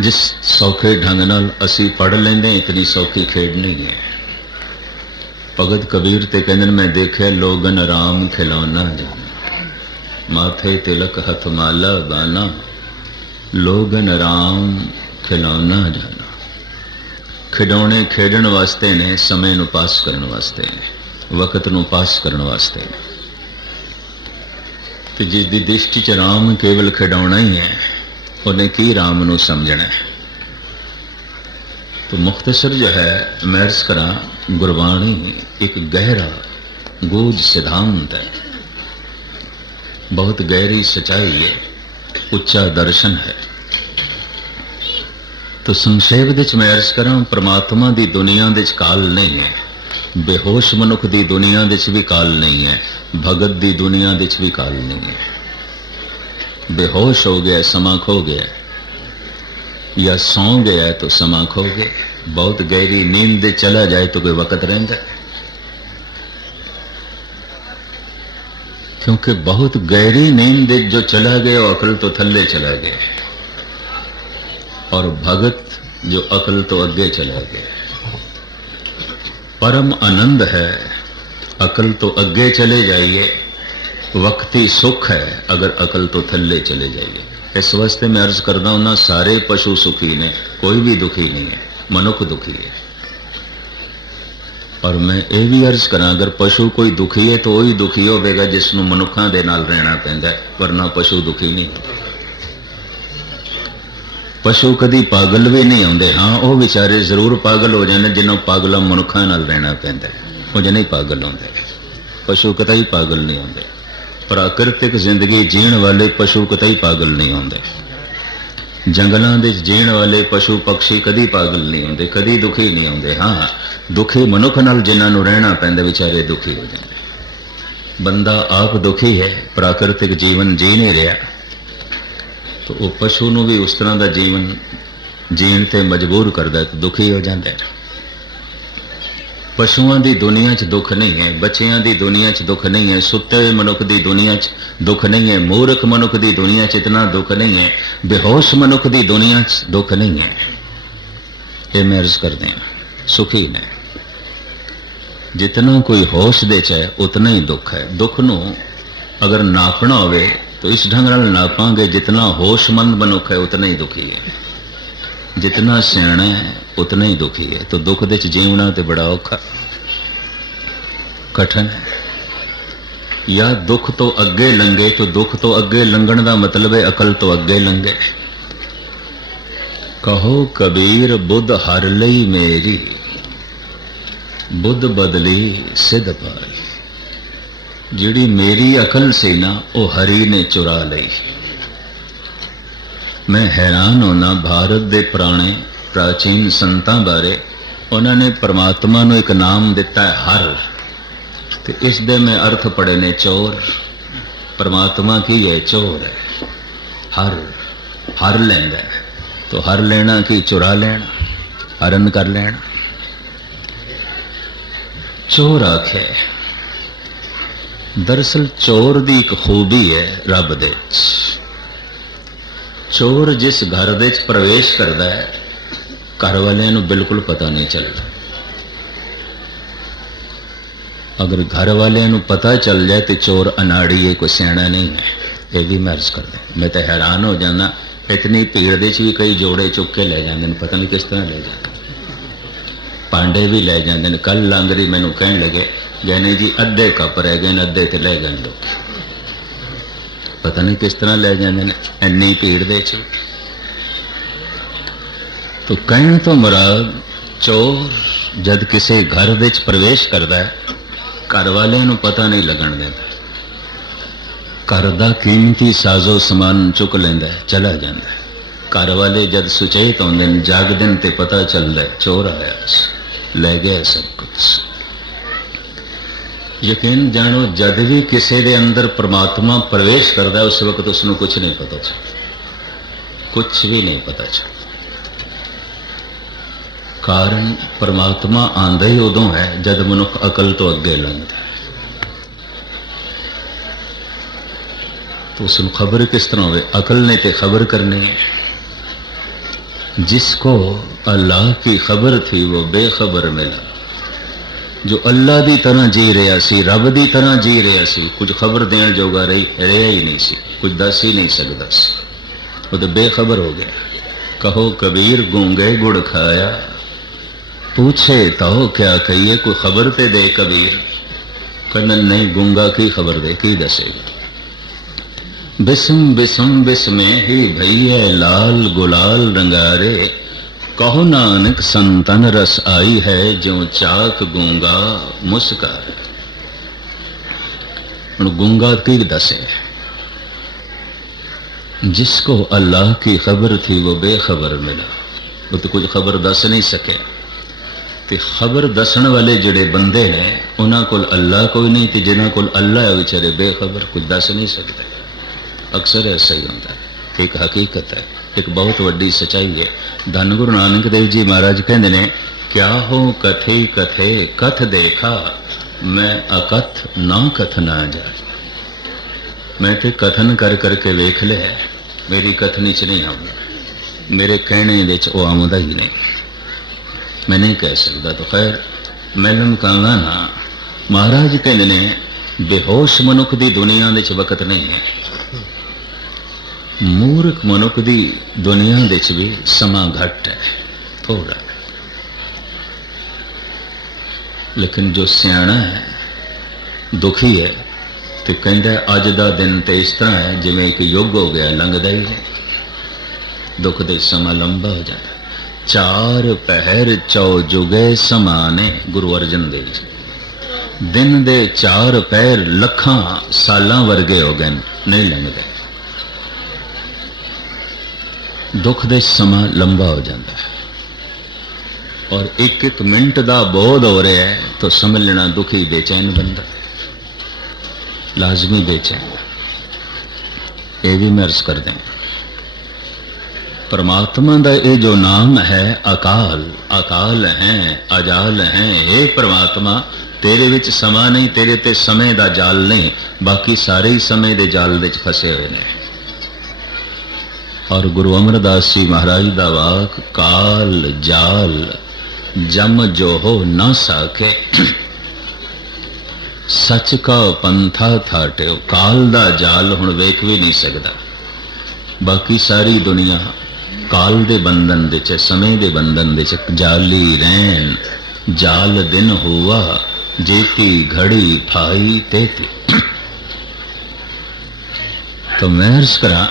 ਜਿਸ ਸੌਖੇ ਢੰਗ ਨਾਲ ਅਸੀਂ ਪੜ ਲੈਂਦੇ ਇਤਨੀ ਸੌਖੀ ਖੇਡ ਨਹੀਂ ਹੈ। ਭਗਤ ਕਬੀਰ ਤੇ ਕਹਿੰਦੇ ਨੇ, ਮੈਂ ਦੇਖਿਆ ਲੋਗਨ ਆਰਾਮ ਖਿਲਾਉਣਾ ਜਾਣਾ ਮਾਥੇ ਤਿਲਕ ਹੱਥ ਮਾਲਾ ਬਾਨਾ ਲੋਗਨ ਆਰਾਮ ਖਿਲੌਣਾ ਜਾਣਾ। ਖਿਡੌਣੇ ਖੇਡਣ ਵਾਸਤੇ ਨੇ, ਸਮੇਂ ਨੂੰ ਪਾਸ ਕਰਨ ਵਾਸਤੇ ਨੇ, ਵਕਤ ਨੂੰ ਪਾਸ ਕਰਨ ਵਾਸਤੇ ਨੇ। ਤੇ ਜਿਸ ਦੀ ਦ੍ਰਿਸ਼ਟੀ ਚ ਆਰਾਮ ਕੇਵਲ ਖਿਡੌਣਾ ਹੀ ਹੈ ਉਹਨੇ ਕੀ ਰਾਮ ਨੂੰ ਸਮਝਣਾ ਹੈ? ਤੋ ਮੁਖਤਸਰ ਜੋ ਹੈ, ਮੈਂ ਅਰਜ਼ ਕਰਾਂ, ਗੁਰਬਾਣੀ ਇੱਕ ਗਹਿਰਾ, ਗੂਜ ਸਿਧਾਂਤ ਹੈ। ਬਹੁਤ ਗਹਿਰੀ ਸਚਾਈ ਹੈ, ਉੱਚਾ ਦਰਸ਼ਨ ਹੈ। ਤੋ ਦੇ ਵਿੱਚ ਮੈਂ ਅਰਜ਼ ਕਰਾਂ, ਪ੍ਰਮਾਤਮਾ ਦੀ ਦੁਨੀਆ ਵਿੱਚ ਕਾਲ ਨਹੀਂ ਹੈ। ਬੇਹੋਸ਼ ਮਨੁੱਖ ਦੀ ਦੁਨੀਆ ਵਿੱਚ ਵੀ ਕਾਲ ਨਹੀਂ ਹੈ। ਭਗਤ ਦੀ ਦੁਨੀਆ ਵਿੱਚ ਵੀ ਕਾਲ ਨਹੀਂ ਹੈ। बेहोश हो गया, समा खो गया। या सौ गया तो समा खो गया। बहुत गहरी नींद चला जाए तो कोई वक़्त रहता क्योंकि बहुत गहरी नींद जो चला गया अकल तो थल्ले चला गया। और भगत जो अकल तो अगे चला गया। परम आनंद है, अकल तो अगे चले जाइए। ਵਕਤੀ ਸੁਖ ਹੈ ਅਗਰ ਅਕਲ ਤੋਂ ਥੱਲੇ ਚਲੇ ਜਾਈਏ ਇਸ ਵਾਸਤੇ ਮੈਂ ਅਰਜ਼ ਕਰਦਾ ਹੁੰਦਾ ਸਾਰੇ ਪਸ਼ੂ ਸੁਖੀ ਨੇ ਕੋਈ ਵੀ ਦੁਖੀ ਨਹੀਂ ਹੈ ਮਨੁੱਖ ਦੁਖੀ ਹੈ ਪਰ ਮੈਂ ਇਹ ਵੀ ਅਰਜ਼ ਕਰਾਂ ਅਗਰ ਪਸ਼ੂ ਕੋਈ ਦੁਖੀ ਹੈ ਤਾਂ ਉਹ ਹੀ ਦੁਖੀ ਹੋਵੇਗਾ ਜਿਸ ਨੂੰ ਮਨੁੱਖਾਂ ਦੇ ਨਾਲ ਰਹਿਣਾ ਪੈਂਦਾ ਵਰਨਾ ਪਸ਼ੂ ਦੁਖੀ ਨਹੀਂ ਪਸ਼ੂ ਕਦੀ ਪਾਗਲ ਵੀ ਨਹੀਂ ਆਉਂਦੇ ਹਾਂ ਉਹ ਵਿਚਾਰੇ ਜ਼ਰੂਰ ਪਾਗਲ ਹੋ ਜਾਂਦੇ ਜਿਨ੍ਹਾਂ ਪਾਗਲਾਂ ਮਨੁੱਖਾਂ ਨਾਲ ਰਹਿਣਾ ਪੈਂਦਾ ਉਹ ਜਿਹਨੇ ਪਾਗਲ ਹੁੰਦੇ ਪਸ਼ੂ ਕਦੇ ਹੀ ਪਾਗਲ ਨਹੀਂ ਹੁੰਦੇ ਪ੍ਰਾਕਿਰਤਿਕ ਜ਼ਿੰਦਗੀ ਜੀਣ ਵਾਲੇ ਪਸ਼ੂ ਕਤਈ ਪਾਗਲ ਨਹੀਂ ਹੁੰਦੇ। ਜੰਗਲਾਂ ਦੇ ਜੀਣ ਵਾਲੇ ਪਸ਼ੂ ਪੰਛੀ ਕਦੀ ਪਾਗਲ ਨਹੀਂ ਹੁੰਦੇ, ਕਦੀ ਦੁਖੀ ਨਹੀਂ ਹੁੰਦੇ। ਹਾਂ, ਦੁਖੀ ਮਨੁੱਖ ਨਾਲ ਜਿਨ੍ਹਾਂ ਨੂੰ ਰਹਿਣਾ ਪੈਂਦਾ, ਵਿਚਾਰੇ ਦੁਖੀ ਹੋ ਜਾਂਦੇ। ਬੰਦਾ ਆਪ ਦੁਖੀ ਹੈ, ਪ੍ਰਾਕਿਰਤਿਕ ਜੀਵਨ ਜੀ ਨਹੀਂ ਰਿਹਾ। ਤਾਂ ਉਹ ਪਸ਼ੂ ਨੂੰ ਵੀ ਉਸ ਤਰ੍ਹਾਂ ਦਾ ਜੀਵਨ ਜੀਣ ਤੇ ਮਜਬੂਰ ਕਰਦਾ ਤਾਂ ਦੁਖੀ ਹੋ ਜਾਂਦਾ ਹੈ। ਪਸ਼ੂਆਂ ਦੀ ਦੁਨੀਆ 'ਚ ਦੁੱਖ ਨਹੀਂ ਹੈ, ਬੱਚਿਆਂ ਦੀ ਦੁਨੀਆ 'ਚ ਦੁੱਖ ਨਹੀਂ ਹੈ, ਸੁੱਤੇ ਹੋਏ ਮਨੁੱਖ ਦੀ ਦੁਨੀਆ 'ਚ ਦੁੱਖ ਨਹੀਂ ਹੈ, ਮੂਰਖ ਮਨੁੱਖ ਦੀ ਦੁਨੀਆ 'ਚ ਇਤਨਾ ਦੁੱਖ ਨਹੀਂ ਹੈ, ਬੇਹੋਸ਼ ਮਨੁੱਖ ਦੀ ਦੁਨੀਆ 'ਚ ਦੁੱਖ ਨਹੀਂ ਹੈ। ਇਹ ਮੈਂ ਅਰਜ਼ ਕਰਦੇ ਹਾਂ, ਸੁਖੀ ਨੇ। ਜਿਤਨਾ ਕੋਈ ਹੋਸ਼ ਦੇ 'ਚ ਹੈ, ਉਤਨਾ ਹੀ ਦੁੱਖ ਹੈ। ਦੁੱਖ ਨੂੰ ਅਗਰ ਨਾਪਣਾ ਹੋਵੇ, ਤਾਂ ਇਸ ਢੰਗ ਨਾਲ ਨਾਪਾਂਗੇ, ਜਿਤਨਾ ਹੋਸ਼ਮੰਦ ਮਨੁੱਖ ਹੈ, ਉਤਨਾ ਹੀ ਦੁਖੀ ਹੈ। ਜਿਤਨਾ ਸਿਆਣਾ ਹੈ ਉਤਨਾ ਹੀ ਦੁਖੀ ਹੈ ਤਾਂ ਦੁੱਖ ਦੇ ਚ ਜੀਵਣਾ ਤੇ ਬੜਾ ਔਖਾ ਕਠਨ ਹੈ ਜਾਂ ਦੁੱਖ ਤੋਂ ਅੱਗੇ ਲੰਗੇ ਤਾਂ ਦੁੱਖ ਤੋਂ ਅੱਗੇ ਲੰਘਣ ਦਾ ਮਤਲਬ ਹੈ ਅਕਲ ਤੋਂ ਅੱਗੇ ਲੰਗੇ ਕਹੋ ਕਬੀਰ ਬੁੱਧ ਹਰ ਲਈ ਮੇਰੀ ਬੁੱਧ ਬਦਲੀ ਸਿੱਧ ਪਾਈ ਜਿਹੜੀ ਮੇਰੀ ਅਕਲ ਸੀ ਨਾ ਉਹ ਹਰੀ ਨੇ ਚੁਰਾ ਲਈ ਮੈਂ ਹੈਰਾਨ ਹੋਣਾ ਭਾਰਤ ਦੇ ਪੁਰਾਣੇ ਪ੍ਰਾਚੀਨ ਸੰਤਾਂ ਬਾਰੇ ਉਹਨਾਂ ਨੇ ਪਰਮਾਤਮਾ ਨੂੰ ਇੱਕ ਨਾਮ ਦਿੱਤਾ ਹੈ, ਹਰ। ਤੇ ਇਸ ਦੇ ਮੈਂ ਅਰਥ ਪੜੇ ਨੇ ਚੋਰ। ਪਰਮਾਤਮਾ ਕੀ ਹੈ, ਚੋਰ ਹੈ। ਹਰ ਹਰ ਲੈਂਦਾ ਤੋ ਹਰ ਲੈਣਾ ਕੀ, ਚੁਰਾ ਲੈਣਾ, ਹਰਨ ਕਰ ਲੈਣਾ। ਚੋਰ ਆਖੇ, ਦਰਸਲ ਚੋਰ ਦੀ ਇੱਕ ਖੂਬੀ ਹੈ ਰੱਬ ਦੇ ਚੋਰ ਜਿਸ ਘਰ ਦੇ ਵਿੱਚ ਪ੍ਰਵੇਸ਼ ਕਰਦਾ ਹੈ ਘਰ ਵਾਲਿਆਂ ਨੂੰ ਬਿਲਕੁਲ ਪਤਾ ਨਹੀਂ ਚੱਲਦਾ। ਅਗਰ ਘਰ ਵਾਲਿਆਂ ਨੂੰ ਪਤਾ ਚੱਲ ਜਾਏ ਤੇ ਚੋਰ ਅਨਾੜੀ ਹੈ, ਕੋਈ ਸਿਆਣਾ ਨਹੀਂ ਹੈ। ਇਹ ਵੀ ਮੈਂ ਅਰਜ਼ ਕਰਦਾ ਮੈਂ ਤਾਂ ਹੈਰਾਨ ਹੋ ਜਾਂਦਾ। ਇਤਨੀ ਭੀੜ ਦੇ ਵਿੱਚ ਵੀ ਕਈ ਜੋੜੇ ਚੁੱਕ ਕੇ ਲੈ ਜਾਂਦੇ ਨੇ। ਪਤਾ ਨਹੀਂ ਕਿਸ ਤਰ੍ਹਾਂ ਲੈ ਜਾਂਦੇ ਪਾਂਡੇ ਵੀ ਲੈ ਜਾਂਦੇ ਨੇ। ਕੱਲ ਲੰਗਰੀ ਮੈਨੂੰ ਕਹਿਣ ਲੱਗੇ, ਜਾਨੀ ਜੀ, ਅੱਧੇ ਕੱਪ ਰਹਿ ਗਏ ਨੇ, ਅੱਧੇ ਤੇ ਲੈ ਜਾਣ ਲੋਕ ਪਤਾ ਨਹੀਂ ਕਿਸ ਤਰ੍ਹਾਂ ਲੈ ਜਾਂਦੇ ਨੇ। ਇੰਨੀ ਭੀੜ ਦੇ ਚ ਤੋ ਕਹਿਣ ਤੋਂ ਮੁਰਾਦ, ਚੋਰ ਜਦ ਕਿਸੇ ਘਰ ਵਿੱਚ ਪ੍ਰਵੇਸ਼ ਕਰਦਾ ਹੈ, ਘਰ ਵਾਲਿਆਂ ਨੂੰ ਪਤਾ ਨਹੀਂ ਲੱਗਣ ਦਿੰਦਾ। ਘਰ ਦਾ ਕੀਮਤੀ ਸਾਜ਼ੋ ਸਮਾਨ ਚੁੱਕ ਲੈਂਦਾ ਚਲਾ ਜਾਂਦਾ ਘਰ ਵਾਲੇ ਜਦ ਸੁਚੇਤ ਹੁੰਦੇ ਨੇ ਜਾਗਦੇ ਨੇ ਤੇ ਪਤਾ ਚੱਲਦਾ ਚੋਰ ਆਇਆ ਲੈ ਗਿਆ ਸਭ ਕੁਝ। ਯਕੀਨ ਜਾਣੋ, ਜਦ ਵੀ ਕਿਸੇ ਦੇ ਅੰਦਰ ਪ੍ਰਮਾਤਮਾ ਪ੍ਰਵੇਸ਼ ਕਰਦਾ ਉਸ ਵਕਤ ਉਸ ਨੂੰ ਕੁਝ ਨਹੀਂ ਪਤਾ ਚੱਲਦਾ। ਕੁਝ ਵੀ ਨਹੀਂ ਪਤਾ ਚੱਲਦਾ। ਕਾਰਨ ਪ੍ਰਮਾਤਮਾ ਆਂਦਾ ਹੀ ਉਦੋਂ ਹੈ ਜਦ ਮਨੁੱਖ ਅਕਲ ਤੋਂ ਅੱਗੇ ਲੰਘਦਾ ਹੈ ਤਾਂ ਉਸ ਨੂੰ ਖਬਰ ਕਿਸ ਤਰ੍ਹਾਂ ਹੋਵੇ ਅਕਲ ਨੇ ਤੇ ਖਬਰ ਕਰਨੀ ਹੈ जिसको अल्लाह की खबर थी वो बेखबर मिला ਜੋ ਅੱਲਾ ਦੀ ਤਰ੍ਹਾਂ ਜੀ ਰਿਹਾ ਸੀ ਰੱਬ ਦੀ ਤਰ੍ਹਾਂ ਜੀ ਰਿਹਾ ਸੀ ਕੁਝ ਖਬਰ ਦੇਣ ਜੋਗਾ ਰਹੀ ਰਿਹਾ ਹੀ ਨਹੀਂ ਸੀ ਕੁਝ ਦੱਸ ਹੀ ਨਹੀਂ ਸਕਦਾ ਸੀ ਉਹ ਤਾਂ ਬੇਖਬਰ ਹੋ ਗਿਆ ਕਹੋ ਕਬੀਰ ਗੂੰਗੇ ਗੁੜ ਖਾਇਆ पूछे तो क्या कहिए, कोई खबर पे दे कबीर। कनन नहीं गुंगा की खबर दे की दसे। बिस्म बिस्म बिस्मे ही भैया लाल गुलाल रंगारे, कहो नानक संतन रस आई है जो चाक गुंगा मुस्कार। गुंगा की दसे। जिसको अल्लाह की खबर थी वो बेखबर मिला। वो तो कुछ खबर दस नहीं सके। ਤੇ ਖਬਰ ਦੱਸਣ ਵਾਲੇ ਜਿਹੜੇ ਬੰਦੇ ਨੇ, ਉਹਨਾਂ ਕੋਲ ਅੱਲਾ ਕੋਈ ਨਹੀਂ ਤੇ ਜਿਨ੍ਹਾਂ ਕੋਲ ਅੱਲਾ ਹੈ ਵਿਚਾਰੇ ਬੇਖਬਰ ਕੁਝ ਦੱਸ ਨਹੀਂ ਸਕਦੇ। ਅਕਸਰ ਐਸਾ ਹੀ ਹੁੰਦਾ ਹੈ ਇੱਕ ਹਕੀਕਤ ਹੈ, ਇੱਕ ਬਹੁਤ ਵੱਡੀ ਸਚਾਈ ਹੈ। ਧੰਨ ਗੁਰੂ ਨਾਨਕ ਦੇਵ ਜੀ ਮਹਾਰਾਜ ਕਹਿੰਦੇ ਨੇ ਕਿਆ ਹੋ ਕਥੇ ਕਥੇ, ਕਥ ਦੇਖਾ, ਮੈਂ ਅਕਥ ਨਾ ਕਥ ਨਾ ਜਾ ਮੈਂ ਤੇ ਕਥਨ ਕਰ ਕਰਕੇ ਵੇਖ ਲਿਆ, ਮੇਰੀ ਕਥਨੀ ਚ ਨਹੀਂ ਆਉਂਦਾ। ਮੇਰੇ ਕਹਿਣੇ ਦੇ ਚ ਉਹ ਆਉਂਦਾ ਹੀ ਨਹੀਂ। ਮੈਂ ਨਹੀਂ ਕਹਿ ਸਕਦਾ ਤਾਂ ਖੈਰ, ਮੈਂ ਮੈਨੂੰ ਕਹਾਂਗਾ ਨਾ ਮਹਾਰਾਜ ਕਹਿੰਦੇ ਨੇ, ਬੇਹੋਸ਼ ਮਨੁੱਖ ਦੀ ਦੁਨੀਆ ਦੇ ਚ ਵਕਤ ਨਹੀਂ ਹੈ। ਮੂਰਖ ਮਨੁੱਖ ਦੀ ਦੁਨੀਆ ਦੇ ਚ ਵੀ ਸਮਾਂ ਘੱਟ ਹੈ ਥੋੜਾ ਲੇਕਿਨ ਜੋ ਸਿਆਣਾ ਹੈ, ਦੁਖੀ ਹੈ ਤੇ ਕਹਿੰਦਾ, ਅੱਜ ਦਾ ਦਿਨ ਤੇ ਇਸ ਤਰ੍ਹਾਂ ਹੈ, ਜਿਵੇਂ ਇੱਕ ਯੁੱਗ ਹੋ ਗਿਆ, ਲੰਘਦਾ ਹੀ ਨਹੀਂ। ਦੁੱਖ ਦੇ ਸਮਾਂ ਲੰਬਾ ਹੋ ਜਾਂਦਾ। ਚਾਰ ਪਹਿਰ ਚੌ ਜੁਗੇ ਸਮਾਨੇ, ਗੁਰੂ ਅਰਜਨ ਦੇਵ ਜੀ। ਦਿਨ ਦੇ ਚਾਰ ਪਹਿਰ ਲੱਖਾਂ ਸਾਲਾਂ ਵਰਗੇ ਹੋ ਗਏ, ਨਹੀਂ ਲੰਘਦੇ। ਦੁੱਖ ਦੇ ਸਮਾਂ ਲੰਬਾ ਹੋ ਜਾਂਦਾ ਹੈ। ਔਰ ਇੱਕ ਇੱਕ ਮਿੰਟ ਦਾ ਬੋਧ ਹੋ ਰਿਹਾ ਹੈ, ਤਾਂ ਸਮਝ ਲੈਣਾ ਦੁਖੀ ਬੇਚੈਨ ਬੰਦਾ। ਲਾਜ਼ਮੀ ਬੇਚੈਨ। ਇਹ ਵੀ ਮੈਂ ਅਰਜ਼ ਕਰਦੇ ਹਾਂ। परमात्मा ਦਾ ਇਹ ਜੋ ਨਾਮ ਹੈ ਅਕਾਲ ਅਕਾਲ ਹੈ ਅਜਾਲ ਹੈ ਇਹ ਪ੍ਰਮਾਤਮਾ ਤੇਰੇ ਵਿੱਚ ਸਮਾਂ ਨਹੀਂ ਤੇਰੇ ਤੇ ਸਮੇਂ ਦਾ ਜਾਲ ਨਹੀਂ ਬਾਕੀ ਸਾਰੇ ਹੀ ਸਮੇਂ ਦੇ ਜਾਲ ਵਿੱਚ ਫਸੇ ਹੋਏ ਨੇ ਔਰ ਗੁਰੂ ਅਮਰਦਾਸ ਜੀ ਮਹਾਰਾਜ ਦਾ ਵਾਕ ਕਾਲ ਜਾਲ ਜਮ ਜੋ ਹੋ ਨਾ ਸਾਕੇ ਸੱਚ ਕਾ ਪੰਥਾ ਥਾਟਿਓ ਕਾਲ ਦਾ ਜਾਲ ਹੁਣ ਵੇਖ ਵੀ ਨਹੀਂ ਸਕਦਾ ਬਾਕੀ ਸਾਰੀ ਦੁਨੀਆ ਕਾਲ ਦੇ ਬੰਧਨ ਦੇ ਚ ਸਮੇਂ ਦੇ ਬੰਧਨ ਦੇ ਚ ਜਾਲੀ ਰਹਿਣ, ਜਾਲ ਦਿਨ ਹੋਵਾ ਜੇਤੀ ਘੜੀ ਭਾਈ ਤੇਤੀ। ਤਾਂ ਮੈਂ ਅਰਜ਼ ਕਰਾਂ,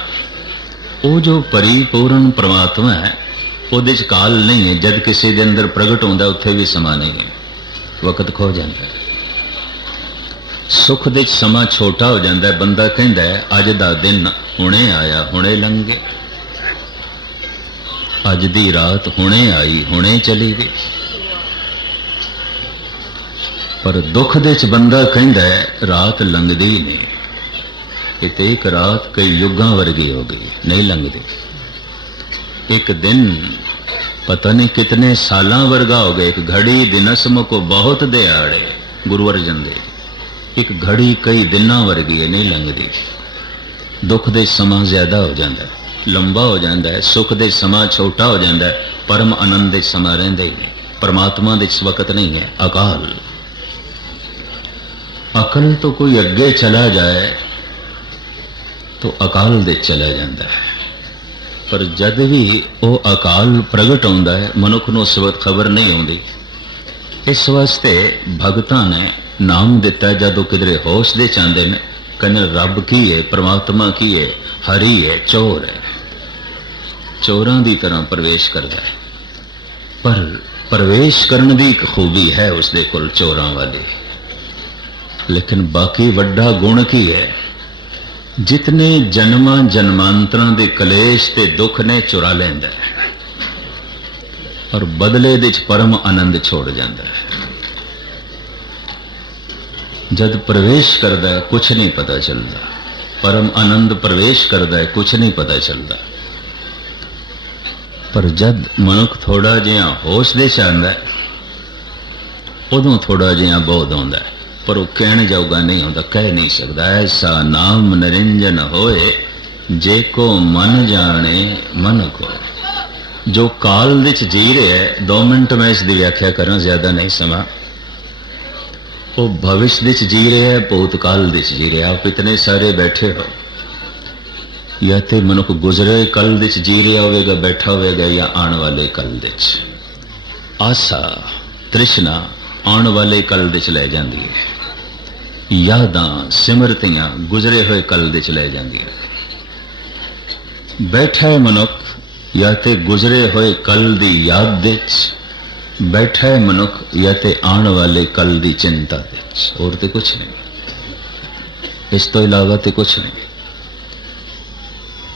ਉਹ ਜੋ ਪਰਿਪੂਰਨ ਪ੍ਰਮਾਤਮਾ ਹੈ, ਉਹਦੇ ਚ ਕਾਲ ਨਹੀਂ ਹੈ, ਜਦ ਕਿਸੇ ਦੇ ਅੰਦਰ ਪ੍ਰਗਟ ਹੁੰਦਾ, ਉੱਥੇ ਵੀ ਸਮਾਂ ਨਹੀਂ ਹੈ। ਵਕਤ ਖੋ ਜਾਂਦਾ ਹੈ। ਸੁਖ ਦੇ ਸਮਾਂ ਛੋਟਾ ਹੋ ਜਾਂਦਾ ਬੰਦਾ ਕਹਿੰਦਾ ਅੱਜ ਦਾ ਦਿਨ ਹੁਣੇ ਆਇਆ, ਹੁਣੇ ਲੰਘ। ਗਿਆ ਅੱਜ ਦੀ ਰਾਤ ਹੁਣੇ ਆਈ, ਹੁਣੇ ਚਲੀ ਗਈ। ਪਰ ਦੁੱਖ ਦੇ ਚ ਬੰਦਾ ਕਹਿੰਦਾ ਹੈ, ਰਾਤ ਲੰਘਦੀ ਨਹੀਂ। ਕਿਤੇ ਇੱਕ ਰਾਤ ਕਈ ਯੁੱਗਾਂ ਵਰਗੀ ਹੋ ਗਈ, ਨਹੀਂ ਲੰਘਦੀ। ਇੱਕ ਦਿਨ ਪਤਾ ਨਹੀਂ ਕਿਤਨੇ ਸਾਲਾਂ ਵਰਗਾ ਹੋ ਗਿਆ, ਇੱਕ ਘੜੀ ਦਿਨਸਮ ਕੋ ਬਹੁਤ ਦਿਹਾੜੇ ਗੁਰੂ ਅਰਜਨ ਦੇ। ਇੱਕ ਘੜੀ ਕਈ ਦਿਨਾਂ ਵਰਗੀ ਨਹੀਂ ਲੰਘਦੀ। ਦੁੱਖ ਦੇ ਸਮਾਂ ਜ਼ਿਆਦਾ ਹੋ ਜਾਂਦਾ ਹੈ। ਲੰਬਾ ਹੋ ਜਾਂਦਾ ਹੈ, ਸੁਖ ਦੇ ਸਮਾਂ ਛੋਟਾ ਹੋ ਜਾਂਦਾ ਹੈ, ਪਰਮ ਆਨੰਦ ਦੇ ਸਮਾਂ ਰਹਿੰਦਾ ਹੀ ਹੈ ਪਰਮਾਤਮਾ ਦੇ ਇਸ ਵਕਤ ਨਹੀਂ ਹੈ, ਅਕਾਲ। ਅਕਲ ਤੋਂ ਕੋਈ ਅੱਗੇ ਚਲਾ ਜਾਏ, ਤਾਂ ਅਕਾਲ ਦੇ ਚਲਾ ਜਾਂਦਾ ਹੈ। ਪਰ ਜਦ ਵੀ ਉਹ ਅਕਾਲ ਪ੍ਰਗਟ ਹੁੰਦਾ ਹੈ, ਮਨੁੱਖ ਨੂੰ ਉਸ ਵਕਤ ਖਬਰ ਨਹੀਂ ਆਉਂਦੀ। ਇਸ ਵਾਸਤੇ ਭਗਤਾਂ ਨੇ ਨਾਮ ਦਿੱਤਾ, ਜਦੋਂ ਕਿਧਰੇ ਹੋਸ਼ ਦੇ ਚਾਹੁੰਦੇ ਨੇ, ਕਹਿੰਦੇ ਰੱਬ ਕੀ ਹੈ ਪ੍ਰਮਾਤਮਾ ਕੀ ਹੈ ਹਰੀ ਹੈ ਚੋਰ ਹੈ ਚੋਰਾਂ ਦੀ ਤਰ੍ਹਾਂ ਪ੍ਰਵੇਸ਼ ਕਰਦਾ ਹੈ। ਪਰ ਪ੍ਰਵੇਸ਼ ਕਰਨ ਦੀ ਇੱਕ ਖੂਬੀ ਹੈ ਉਸ ਦੇ ਕੋਲ ਚੋਰਾਂ ਵਾਲੀ। ਲੇਕਿਨ ਬਾਕੀ ਵੱਡਾ ਗੁਣ ਕੀ ਹੈ? ਜਿਤਨੇ ਜਨਮਾਂ ਜਨਮਾਂਤਰਾਂ ਦੇ ਕਲੇਸ਼ ਤੇ ਦੁੱਖ ਨੇ ਚੁਰਾ ਲੈਂਦਾ ਹੈ। ਔਰ ਬਦਲੇ ਦੇ ਵਿੱਚ ਪਰਮ ਆਨੰਦ ਛੋੜ ਜਾਂਦਾ ਹੈ। ਜਦ ਪ੍ਰਵੇਸ਼ ਕਰਦਾ ਹੈ ਕੁਝ ਨਹੀਂ ਪਤਾ ਚੱਲਦਾ। ਪਰਮ ਆਨੰਦ ਪ੍ਰਵੇਸ਼ ਕਰਦਾ ਹੈ ਕੁਝ ਨਹੀਂ ਪਤਾ ਚੱਲਦਾ। ਪਰ ਜਦ ਮਨੁੱਖ ਥੋੜਾ ਜਿਹਾ ਹੋਸ਼ ਦੇ ਚਾਹੁੰਦਾ ਉਦੋਂ ਥੋੜਾ ਜਿਹਾ ਬਹੁਤ ਆਉਂਦਾ ਪਰ ਉਹ ਕਹਿਣ ਜਾਊਗਾ ਨਹੀਂ ਹੁੰਦਾ, ਕਹਿ ਨਹੀਂ ਸਕਦਾ, ਐਸਾ ਨਾਮ ਨਰਿੰਜਨ ਹੋਏ, ਜੇ ਕੋ ਮਨ ਜਾਣੇ, ਮਨ ਕੋ। ਜੋ ਕਾਲ ਵਿੱਚ ਜੀ ਰਿਹਾ ਹੈ 2 ਮਿੰਟ ਮੈਂ ਇਸ ਦੀ ਵਿਆਖਿਆ ਕਰਾਂ, ਜ਼ਿਆਦਾ ਨਹੀਂ ਸਮਾਂ। ਉਹ ਭਵਿਸ਼ ਵਿੱਚ ਜੀ ਰਿਹਾ ਹੈ, ਭੂਤਕਾਲ ਵਿੱਚ ਜੀ ਰਿਹਾ ਆਪ ਇਤਨੇ ਸਾਰੇ ਬੈਠੇ ਹੋ। ਜਾਂ ਤੇ ਮਨੁੱਖ ਗੁਜ਼ਰੇ ਕੱਲ ਵਿੱਚ ਜੀ ਰਿਹਾ ਹੋਵੇਗਾ ਬੈਠਾ ਹੋਵੇਗਾ ਜਾਂ ਆਉਣ ਵਾਲੇ ਕੱਲ ਵਿੱਚ ਆਸਾ ਤ੍ਰਿਸ਼ਨਾ ਆਉਣ ਵਾਲੇ ਕੱਲ ਵਿੱਚ ਲੈ ਜਾਂਦੀ ਹੈ ਯਾਦਾਂ ਸਿਮਰਤੀਆਂ ਗੁਜ਼ਰੇ ਹੋਏ ਕੱਲ ਵਿੱਚ ਲੈ ਜਾਂਦੀਆਂ ਬੈਠਾ ਹੈ ਮਨੁੱਖ ਜਾਂ ਤੇ ਗੁਜ਼ਰੇ ਹੋਏ ਕੱਲ ਦੀ ਯਾਦ ਵਿੱਚ ਬੈਠਾ ਹੈ ਮਨੁੱਖ ਜਾਂ ਤੇ ਆਉਣ ਵਾਲੇ ਕੱਲ ਦੀ ਚਿੰਤਾ ਵਿੱਚ ਹੋਰ ਤੇ ਕੁਝ ਨਹੀਂ ਇਸ ਤੋਂ ਇਲਾਵਾ ਤੇ ਕੁਝ ਨਹੀਂ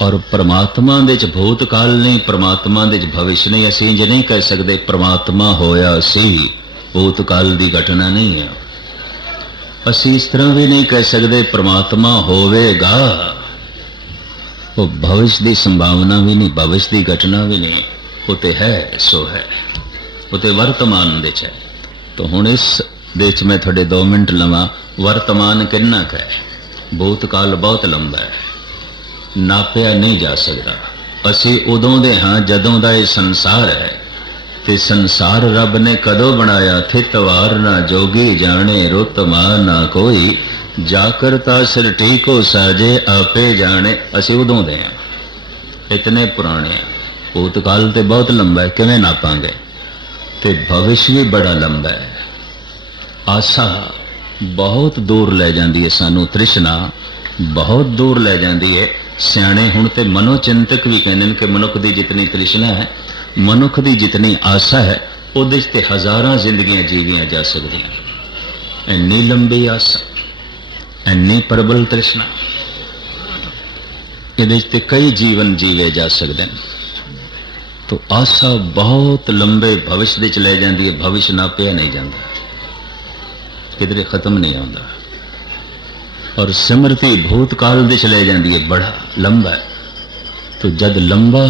ਔਰ ਪ੍ਰਮਾਤਮਾ ਦੇ ਚ ਭੂਤਕਾਲ ਨਹੀਂ, ਪ੍ਰਮਾਤਮਾ ਦੇ ਚ ਭਵਿਸ਼ ਨਹੀਂ, ਅਸੀਂ ਇੰਜ ਨਹੀਂ ਕਹਿ ਸਕਦੇ, ਪ੍ਰਮਾਤਮਾ ਹੋਇਆ ਸੀ। ਭੂਤ ਕਾਲ ਦੀ ਘਟਨਾ ਨਹੀਂ ਹੈ। ਅਸੀਂ ਇਸ ਤਰ੍ਹਾਂ ਵੀ ਨਹੀਂ ਕਹਿ ਸਕਦੇ, ਪ੍ਰਮਾਤਮਾ ਹੋਵੇਗਾ। ਉਹ ਭਵਿਸ਼ ਦੀ ਸੰਭਾਵਨਾ ਵੀ ਨਹੀਂ, ਭਵਿਸ਼ ਦੀ ਘਟਨਾ ਵੀ ਨਹੀਂ। ਉਹ ਤੇ ਹੈ, ਸੋ ਹੈ। ਉਹ ਤੇ ਵਰਤਮਾਨ ਦੇ ਚ ਹੈ। ਤਾਂ ਹੁਣ ਇਸ ਦੇ ਚ ਮੈਂ ਤੁਹਾਡੇ 2 ਮਿੰਟ ਲਵਾਂ। ਵਰਤਮਾਨ ਕਿੰਨਾ ਕੁ ਹੈ? ਭੂਤਕਾਲ ਬਹੁਤ ਲੰਬਾ ਹੈ। ਨਾਪਿਆ ਨਹੀਂ ਜਾ ਸਕਦਾ। ਅਸੀਂ ਉਦੋਂ ਦੇ ਹਾਂ ਜਦੋਂ ਦਾ ਇਹ ਸੰਸਾਰ ਹੈ। ਤੇ ਸੰਸਾਰ ਰੱਬ ਨੇ ਕਦੋਂ ਬਣਾਇਆ? ਥਿਤਵਾਰ ਨਾ ਜੋਗੀ ਜਾਣੇ, ਰੁੱਤ ਨਾ ਕੋਈ। ਜਾ ਕਰਤਾ ਸਿਰ ਟੀਕੋ ਸਾਜੇ, ਆਪੇ ਜਾਣੇ। ਅਸੀਂ ਉਦੋਂ ਦੇ ਹਾਂ। ਇਤਨੇ ਪੁਰਾਣੇ ਹਾਂ ਭੂਤਕਾਲ ਤੇ ਬਹੁਤ ਲੰਬਾ ਹੈ। ਕਿਵੇਂ ਨਾਪਾਂਗੇ? ਤੇ ਭਵਿਸ਼ ਵੀ ਬੜਾ ਲੰਬਾ ਹੈ। ਆਸਾ ਬਹੁਤ ਦੂਰ ਲੈ ਜਾਂਦੀ ਹੈ ਸਾਨੂੰ ਤ੍ਰਿਸ਼ਨਾ। ਬਹੁਤ ਦੂਰ ਲੈ ਜਾਂਦੀ ਹੈ। ਸਿਆਣੇ ਹੁਣ ਤੇ ਮਨੋਚਿੰਤਕ ਵੀ ਕਹਿੰਦੇ ਨੇ ਕਿ ਮਨੁੱਖ ਦੀ ਜਿਤਨੀ ਤ੍ਰਿਸ਼ਨਾ ਹੈ, ਮਨੁੱਖ ਦੀ ਜਿਤਨੀ ਆਸਾ ਹੈ, ਉਹਦੇ 'ਚ ਤੇ ਹਜ਼ਾਰਾਂ ਜ਼ਿੰਦਗੀਆਂ ਜੀਵੀਆਂ ਜਾ ਸਕਦੀਆਂ ਇੰਨੀ ਲੰਬੀ ਆਸਾ, ਇੰਨੀ ਪ੍ਰਬਲ ਤ੍ਰਿਸ਼ਨਾ, ਇਹਦੇ 'ਚ ਤੇ ਕਈ ਜੀਵਨ ਜੀਵੇ ਜਾ ਸਕਦੇ ਨੇ। ਤੋ ਆਸਾ ਬਹੁਤ ਲੰਬੇ ਭਵਿਸ਼ ਦੇ ਚ ਲੈ ਜਾਂਦੀ ਹੈ, ਭਵਿਸ਼ ਨਾਪਿਆ ਨਹੀਂ ਜਾਂਦਾ। ਕਿਧਰੇ ਖਤਮ ਨਹੀਂ ਆਉਂਦਾ। ਔਰ ਸਿਮਰਤੀ ਭੂਤਕਾਲ ਦੇ ਚ ਜਾਂਦੀ ਹੈ ਬੜਾ ਲੰਬਾ ਹੈ ਤੋ ਜਦ ਲੰਬਾ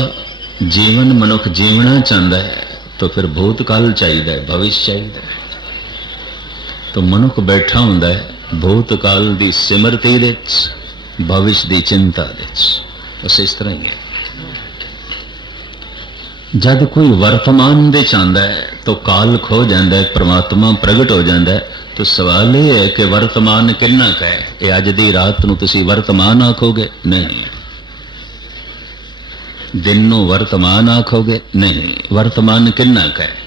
ਜੀਵਨ ਮਨੁੱਖ ਜੀਵਣਾ ਚਾਹੁੰਦਾ ਹੈ ਤਾਂ ਫਿਰ ਭੂਤਕਾਲ ਚਾਹੀਦਾ ਹੈ ਭਵਿਸ਼ ਚਾਹੀਦਾ ਹੈ ਤੋ ਮਨੁੱਖ ਬੈਠਾ ਹੁੰਦਾ ਹੈ ਭੂਤਕਾਲ ਦੀ ਸਿਮਰਤੀ ਦੇ ਚ ਭਵਿਸ਼ ਦੀ ਚਿੰਤਾ ਦੇ ਚ ਬਸ ਇਸ ਤਰ੍ਹਾਂ ਹੀ ਹੈ ਜਦ ਕੋਈ ਵਰਤਮਾਨ ਦੇ ਚਾਹੁੰਦਾ ਹੈ ਤਾਂ ਕਾਲ ਖੋ ਜਾਂਦਾ ਹੈ ਪ੍ਰਮਾਤਮਾ ਪ੍ਰਗਟ ਹੋ ਜਾਂਦਾ ਹੈ ਤਾਂ ਸਵਾਲ ਇਹ ਹੈ ਕਿ ਵਰਤਮਾਨ ਕਿੰਨਾ ਕੁ ਹੈ? ਇਹ ਅੱਜ ਦੀ ਰਾਤ ਨੂੰ ਤੁਸੀਂ ਵਰਤਮਾਨ ਆਖੋਗੇ? ਨਹੀਂ। ਦਿਨ ਨੂੰ ਵਰਤਮਾਨ ਆਖੋਗੇ? ਨਹੀਂ। ਵਰਤਮਾਨ ਕਿੰਨਾ ਕੁ ਹੈ?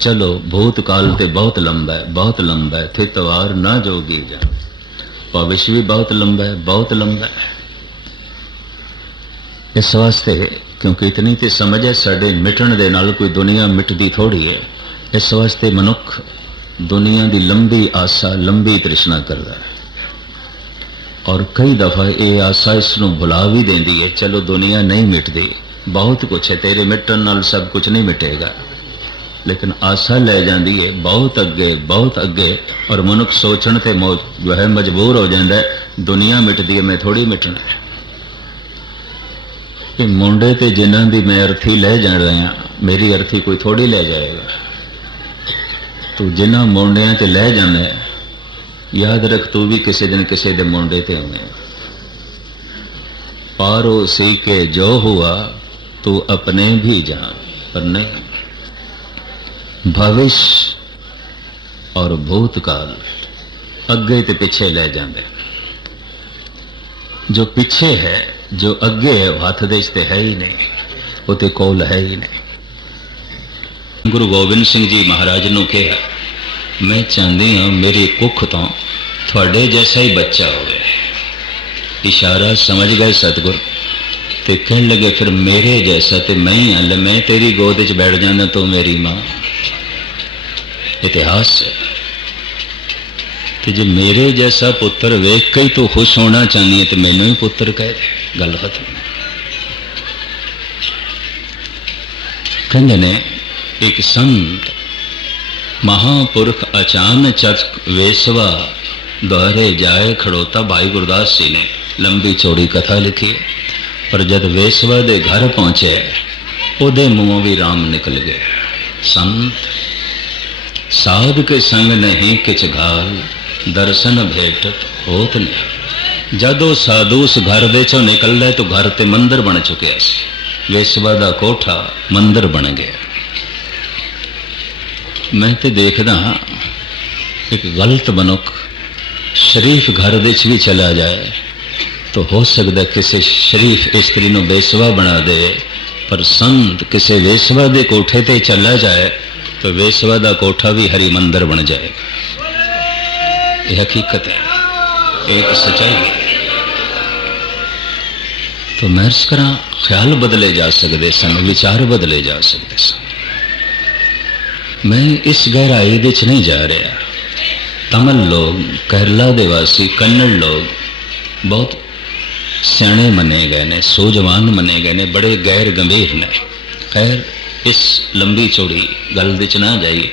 ਚਲੋ ਭੂਤਕਾਲ ਤੇ ਬਹੁਤ ਲੰਬਾ ਹੈ, ਬਹੁਤ ਲੰਬਾ ਹੈ। ਥਿਤਵਾਰ ਨਾ ਜੋਗੀ ਜਾ। ਭਵਿਸ਼ ਵੀ ਬਹੁਤ ਲੰਬਾ ਹੈ, ਬਹੁਤ ਲੰਬਾ ਹੈ। ਇਸ ਵਾਸਤੇ, ਕਿਉਂਕਿ ਇਤਨੀ ਤੇ ਸਮਝ ਹੈ, ਸਾਡੇ ਮਿਟਣ ਦੇ ਨਾਲ ਕੋਈ ਦੁਨੀਆ ਮਿਟਦੀ ਥੋੜੀ ਹੈ। ਇਸ ਵਾਸਤੇ ਮਨੁੱਖ ਦੁਨੀਆ ਦੀ ਲੰਬੀ ਆਸਾ ਲੰਬੀ ਤ੍ਰਿਸ਼ਨਾ ਕਰਦਾ ਹੈ। ਔਰ ਕਈ ਦਫਾ ਇਹ ਆਸਾ ਇਸ ਨੂੰ ਭੁਲਾ ਵੀ ਦਿੰਦੀ ਹੈ, ਚਲੋ ਦੁਨੀਆ ਨਹੀਂ ਮਿਟਦੀ, ਬਹੁਤ ਕੁਛ ਹੈ, ਤੇਰੇ ਮਿਟਣ ਨਾਲ ਸਭ ਕੁਝ ਨਹੀਂ ਮਿਟੇਗਾ। ਲੇਕਿਨ ਆਸਾ ਲੈ ਜਾਂਦੀ ਹੈ, ਬਹੁਤ ਅੱਗੇ ਬਹੁਤ ਅੱਗੇ, ਔਰ ਮਨੁੱਖ ਸੋਚਣ ਤੇ ਜੋ ਹੈ, ਮਜਬੂਰ ਹੋ ਜਾਂਦਾ ਹੈ, ਦੁਨੀਆ ਮਿਟਦੀ ਹੈ, ਮੈਂ ਥੋੜੀ ਮਿਟਣਾ। ਕਿ ਮੁੰਡੇ ਤੇ ਜਿਨ੍ਹਾਂ ਦੀ ਮੈਂ ਅਰਥੀ ਲੈ ਜਾ ਰਿਹਾ ਮੇਰੀ ਅਰਥੀ ਕੋਈ ਥੋੜੀ ਲੈ ਜਾਏਗਾ। ਤੂੰ ਜਿਨ੍ਹਾਂ ਮੁੰਡਿਆਂ ਤੇ ਲੈ ਜਾਂਦਾ ਹੈ, ਯਾਦ ਰੱਖ ਤੂੰ ਵੀ ਕਿਸੇ ਦਿਨ ਕਿਸੇ ਦੇ ਮੁੰਡੇ ਤੇ ਆਉਣਾ ਹੈ। ਪਾਰੋ ਸੀ ਕੇ ਜੋ ਹੁਆ ਤੂੰ ਆਪਣੇ ਵੀ ਜਾਨ ਪਰ ਨਹੀਂ ਭਵਿਸ਼ ਔਰ ਭੂਤਕਾਲ ਅੱਗੇ ਤੇ ਪਿੱਛੇ ਲੈ ਜਾਂਦੇ ਜੋ ਪਿੱਛੇ ਹੈ ਜੋ ਅੱਗੇ ਹੈ ਉਹ ਹੱਥ ਦੇ 'ਚ ਤੇ ਹੈ ਹੀ ਨਹੀਂ ਉਹ ਤੇ ਕੋਲ ਹੈ ਹੀ ਨਹੀਂ ਗੁਰੂ ਗੋਬਿੰਦ ਸਿੰਘ ਜੀ ਮਹਾਰਾਜ ਨੂੰ ਕਿਹਾ, ਮੈਂ ਚਾਹੁੰਦੀ ਹਾਂ ਮੇਰੀ ਕੁੱਖ ਤੋਂ ਤੁਹਾਡੇ ਜੈਸਾ ਹੀ ਬੱਚਾ ਹੋਵੇ। ਇਸ਼ਾਰਾ ਸਮਝ ਗਏ ਸਤਿਗੁਰ ਤੇ ਕਹਿਣ ਲੱਗੇ, ਫਿਰ ਮੇਰੇ ਜੈਸਾ ਤੇ ਮੈਂ ਹੀ ਹਾਂ ਮੈਂ ਤੇਰੀ ਗੋਦ ਵਿੱਚ ਬੈਠ ਜਾਂਦਾ, ਤੂੰ ਮੇਰੀ ਮਾਂ। ਇਤਿਹਾਸ ਹੈ ਕਿ ਜੇ ਮੇਰੇ ਜੈਸਾ ਪੁੱਤਰ ਵੇਖ ਕੇ ਹੀ ਤੂੰ ਖੁਸ਼ ਹੋਣਾ ਚਾਹੁੰਦੀ ਹੈ, ਤੇ ਮੈਨੂੰ ਹੀ ਪੁੱਤਰ ਕਹਿ ਦੇ, ਗੱਲ ਖਤਮ। ਕਹਿੰਦੇ ਨੇ ਇੱਕ ਸੰਤ ਮਹਾਪੁਰਖ ਅਚਾਨਚਕ ਵੇਸਵਾ ਦੁਆਰੇ ਜਾਏ ਖੜੋਤਾ ਭਾਈ ਗੁਰਦਾਸ ਜੀ ਨੇ ਲੰਬੀ ਚੌੜੀ ਕਥਾ ਲਿਖੀ ਹੈ ਪਰ ਜਦ ਵੇਸਵਾ ਦੇ ਘਰ ਪਹੁੰਚੇ ਉਹਦੇ ਮੂੰਹੋਂ ਵੀ ਰਾਮ ਨਿਕਲ ਗਏ ਸੰਤ ਸਾਧ ਕੇ ਸੰਗ ਨਹੀਂ ਕਿਛ ਘਾਲ ਦਰਸ਼ਨ ਭੇਟਤ ਹੋਤ ਨਹੀਂ ਜਦੋਂ ਸਾਧੂ ਉਸ ਘਰ ਦੇ ਚੋਂ ਨਿਕਲਦਾ ਤਾਂ ਘਰ ਤੇ ਮੰਦਰ ਬਣ ਚੁੱਕਿਆ ਸੀ ਵੇਸਵਾ ਦਾ ਕੋਠਾ ਮੰਦਰ ਬਣ ਗਿਆ ਮੈਂ ਤੇ ਦੇਖਦਾ ਹਾਂ, ਇੱਕ ਗਲਤ ਮਨੁੱਖ ਸ਼ਰੀਫ ਘਰ ਦੇ ਵਿੱਚ ਵੀ ਚਲਾ ਜਾਏ, ਤਾਂ ਹੋ ਸਕਦਾ ਕਿਸੇ ਸ਼ਰੀਫ ਇਸਤਰੀ ਨੂੰ ਬੇਸਵਾ ਬਣਾ ਦੇ, ਪਰ ਸੰਤ ਕਿਸੇ ਵੇਸਵਾ ਦੇ ਕੋਠੇ ਤੇ ਚਲਾ ਜਾਏ, ਤਾਂ ਵੇਸਵਾ ਦਾ ਕੋਠਾ ਵੀ ਹਰੀ ਮੰਦਰ ਬਣ ਜਾਏਗਾ ਇਹ ਹਕੀਕਤ ਹੈ, ਇਹ ਇੱਕ ਸਚਾਈ ਹੈ। ਤਾਂ ਮੈਂ ਇਸ ਕਰਾਂ ਖਿਆਲ ਬਦਲੇ ਜਾ ਸਕਦੇ ਸਨ, ਵਿਚਾਰ ਬਦਲੇ ਜਾ ਸਕਦੇ ਸਨ। ਮੈਂ ਇਸ ਗਹਿਰਾਈ ਦੇ ਚ ਨਹੀਂ ਜਾ ਰਿਹਾ। ਤਮਲ ਲੋਗ ਕੇਰਲਾ ਦੇ ਵਾਸੀ, ਕੰਨੜ ਲੋਗ ਬਹੁਤ ਸਿਆਣੇ ਮੰਨੇ ਗਏ ਨੇ ਸੋਜਵਾਨ ਮੰਨੇ ਗਏ ਨੇ, ਬੜੇ ਗੈਰ ਗੰਭੀਰ ਨੇ। ਖੈਰ, ਇਸ ਲੰਬੀ ਚੌੜੀ ਗੱਲ ਵਿੱਚ ਨਾ ਜਾਈਏ।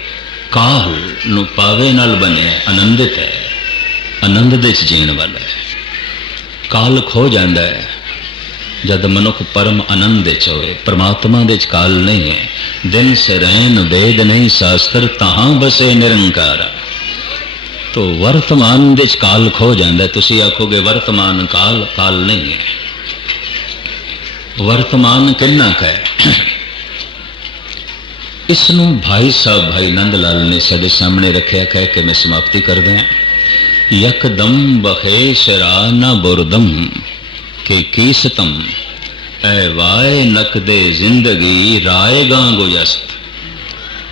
ਕਾਲ ਨੂੰ ਪਾਵੇ ਨਾਲ ਬਣਿਆ ਆਨੰਦਿਤ ਹੈ, ਆਨੰਦ ਦੇ ਚ ਜੀਣ ਵਾਲਾ ਹੈ। ਕਾਲ ਖੋ ਜਾਂਦਾ ਹੈ ਜਦ ਮਨੁੱਖ ਪਰਮ ਆਨੰਦ ਵਿੱਚ ਹੋਵੇ, ਪ੍ਰਮਾਤਮਾ ਦੇ ਚ ਕਾਲ ਨਹੀਂ ਹੈ, ਦਿਨ ਸੇ ਵੇਦ ਨਹੀਂ, ਸ਼ਾਸਤਰ ਤਹਾਂ ਬਸੇ ਨਿਰੰਕਾਰ। ਤੋ ਵਰਤਮਾਨ ਦੇ ਚ ਕਾਲ ਖੋ ਜਾਂਦਾ, ਤੁਸੀਂ ਆਖੋਗੇ ਵਰਤਮਾਨ ਕਾਲ ਕਾਲ ਨਹੀਂ ਹੈ। ਵਰਤਮਾਨ ਕਿੰਨਾ ਕੁ ਹੈ? ਇਸ ਨੂੰ ਭਾਈ ਸਾਹਿਬ, ਭਾਈ ਨੰਦ ਲਾਲ ਨੇ ਸਾਡੇ ਸਾਹਮਣੇ ਰੱਖਿਆ, ਕਹਿ ਕੇ ਮੈਂ ਸਮਾਪਤੀ ਕਰਦਾ ਹਾਂ। ਯਕਦਮ ਬਖੇ ਸ਼ਰਾਨਾ ਬੁਰਦਮ। ਕਿ ਕੀਸਤਮ ਐ ਵਾਏ ਨਕਦੇ ਜ਼ਿੰਦਗੀ ਰਾਏਗਾ ਗੁਯਸਤ